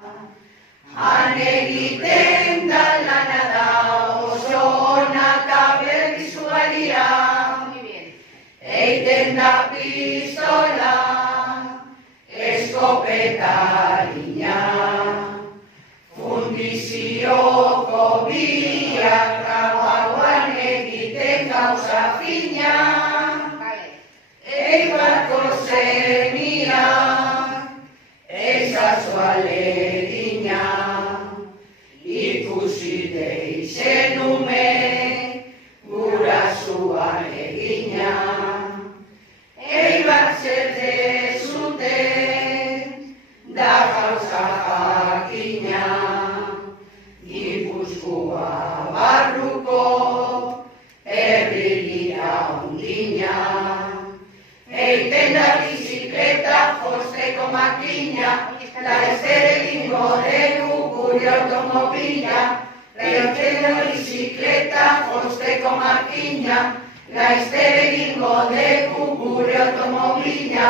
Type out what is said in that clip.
Han egiten da lana da oso ona eta berriz ugaria. Eiten da pistola, eskopeta-arina, fundizioko biak trabauan egiten gauza fina. Eibarko zemia, ezazu alegina, ikusi deixenume, gurasuan egina. Eibar zer dezuten, da gauza jakina, Gipuzkoa barruko, herrigira ondina. Eiten da bizikleta josteko makina, laster egingo dugu gure automobila. Eiten da bizikleta josteko makina, laster egingo dugu gure automobila.